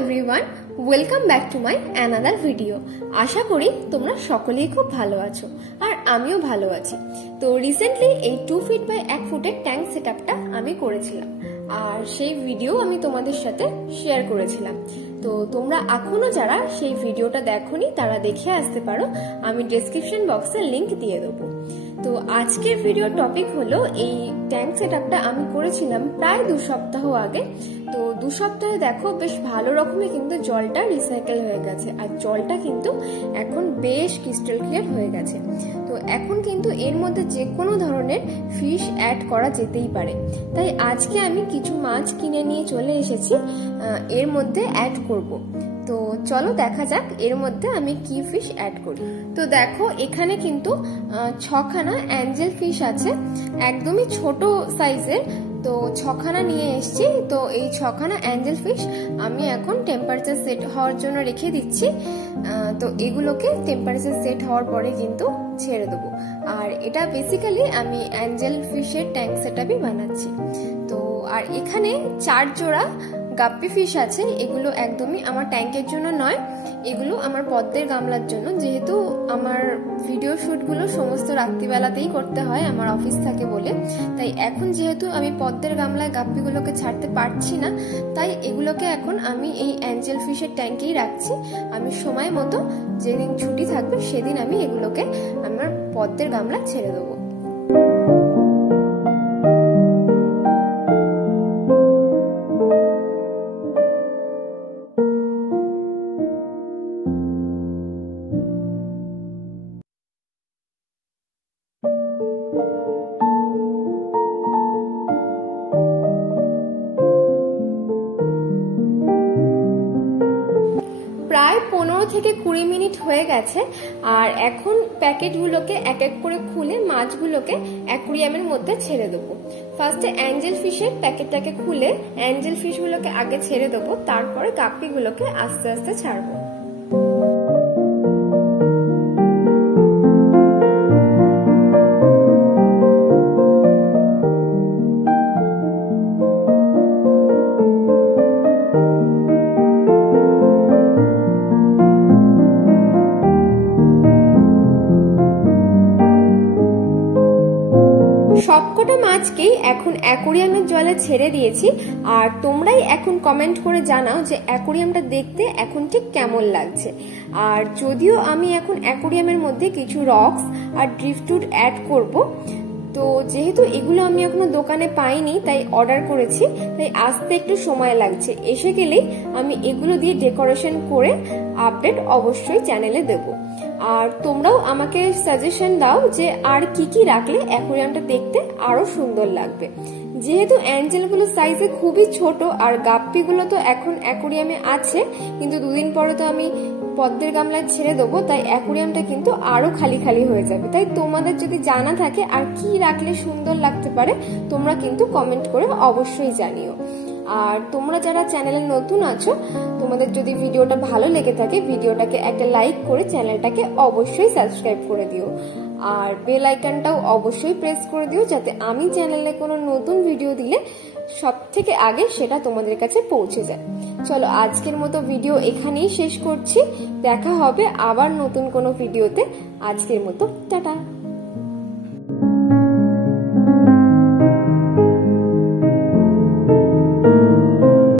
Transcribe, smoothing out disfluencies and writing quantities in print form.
Everyone, welcome back to my another video. আশা করি তোমরা সকলেই খুব ভালো আছো আর আমিও ভালো আছি। তো রিসেন্টলি এই 2 ফিট বাই 1 ফুটের ট্যাঙ্ক সেটআপটা আমি করেছিলাম আর সেই ভিডিও আমি তোমাদের সাথে শেয়ার করেছিলাম। তো তোমরা এখনো যারা সেই ভিডিওটা দেখোনি তারা দেখে আসতে পারো, আমি ডেসক্রিপশন বক্সে লিংক দিয়ে দেবো। তো আজকের ভিডিও টপিক হলো এই ট্যাঙ্ক সেটআপটা আমি করেছিলাম প্রায় 2 সপ্তাহ আগে। তো 2 সপ্তাহে দেখো বেশ ভালো রকমের কিন্তু জলটা রিসাইকেল হয়ে গেছে আর জলটা কিন্তু এখন বেশ ক্রিস্টাল ক্লিয়ার হয়ে গেছে। তো এখন কিন্তু এর মধ্যে যে কোনো ধরনের ফিশ অ্যাড করা যেতেই পারে, তাই আজকে আমি কিছু মাছ কিনে নিয়ে চলে এসেছি এর মধ্যে অ্যাড করব। তো চলো দেখা যাক এর মধ্যে আমি কি ফিশ অ্যাড করি। তো দেখো এখানে কিন্তু 6খানা অ্যাঞ্জেল ফিশ আছে, একদমই ছোট সাইজের। তো 6খানা নিয়ে এসেছি। তো এই 6খানা অ্যাঞ্জেল ফিশ আমি এখন টেম্পারেচার সেট হওয়ার জন্য রেখে দিচ্ছি। তো এগুলোকে টেম্পারেচার সেট হওয়ার পরে কিন্তু ছেড়ে দেবো। আর এটা বেসিক্যালি আমি অ্যাঞ্জেল ফিশের ট্যাঙ্ক সেটআপই বানাচ্ছি। তো আর এখানে 4 জোড়া গাপ্পি ফিশ আছে। এগুলো একদমই আমার ট্যাঙ্কের জন্য নয়, এগুলো আমার পদ্মের গামলার জন্য। যেহেতু আমার ভিডিও শ্যুটগুলো সমস্ত রাত্রিবেলাতেই করতে হয়, আমার অফিস থাকে বলে, তাই এখন যেহেতু আমি পদ্মের গামলায় গাপ্পিগুলোকে ছাড়তে পারছি না, তাই এগুলোকে এখন আমি এই অ্যাঞ্জেল ফিশের ট্যাঙ্কেই রাখছি। আমি সময় মতো যেদিন ছুটি থাকবে সেদিন আমি এগুলোকে আমার পদ্মের গামলায় ছেড়ে দেবো। প্রায় 15 থেকে 20 মিনিট হয়ে গেছে আর এখন প্যাকেটগুলোকে এক এক করে খুলে মাছগুলোকে অ্যাকুরিয়ামের মধ্যে ছেড়ে দেবো। ফার্স্টে অ্যাঞ্জেল ফিশের প্যাকেটটাকে খুলে অ্যাঞ্জেল ফিশগুলোকে আগে ছেড়ে দেবো, তারপরে গাপ্পিগুলোকে আস্তে আস্তে ছাড়বো। সবকটা মাছকেই এখন অ্যাকুরিয়ামের জলে ছেড়ে দিয়েছি। আর তোমরাই এখন কমেন্ট করে জানাও যে অ্যাকুরিয়ামটা দেখতে এখন ঠিক কেমন লাগছে। আর যদিও আমি এখন অ্যাকুরিয়ামের মধ্যে কিছু রক্স আর ড্রিফটউড অ্যাড করব, তো যেহেতু এগুলো আমি এখনো দোকানে পাইনি তাই অর্ডার করেছি, তাই আসতে একটু সময় লাগছে। এসে গেলেই আমি এগুলো দিয়ে ডেকোরেশন করে আপডেট অবশ্যই চ্যানেলে দেবো। আর তোমরাও আমাকে সাজেশন দাও যে আর কি কি রাখলে অ্যাকুরিয়ামটা দেখতে আরো সুন্দর লাগবে। যেহেতু অ্যাঞ্জেলগুলো সাইজে খুবই ছোট আর গাপ্পিগুলো তো এখন অ্যাকুরিয়ামে আছে, কিন্তু 2 দিন পরে তো আমি পদ্মের গামলায় ছেড়ে দেবো, তাই অ্যাকুরিয়ামটা কিন্তু আরো খালি খালি হয়ে যাবে। তাই তোমাদের যদি জানা থাকে আর কি রাখলে সুন্দর লাগতে পারে তোমরা কিন্তু কমেন্ট করে অবশ্যই জানিও। আর তোমরা যারা চ্যানেলে নতুন আছো, তোমাদের যদি ভিডিওটা ভালো লেগে থাকে ভিডিওটাকে একটা লাইক করে চ্যানেলটাকে অবশ্যই সাবস্ক্রাইব করে দিও। আর বেল আইকনটাও অবশ্যই প্রেস করে দিও, যাতে আমি চ্যানেলে কোনো নতুন ভিডিও দিলে সব থেকে আগে সেটা তোমাদের কাছে পৌঁছে যায়। চলো আজকের মতো ভিডিও এখানেই শেষ করছি, দেখা হবে আবার নতুন কোনো ভিডিওতে। আজকের মতো টাটা।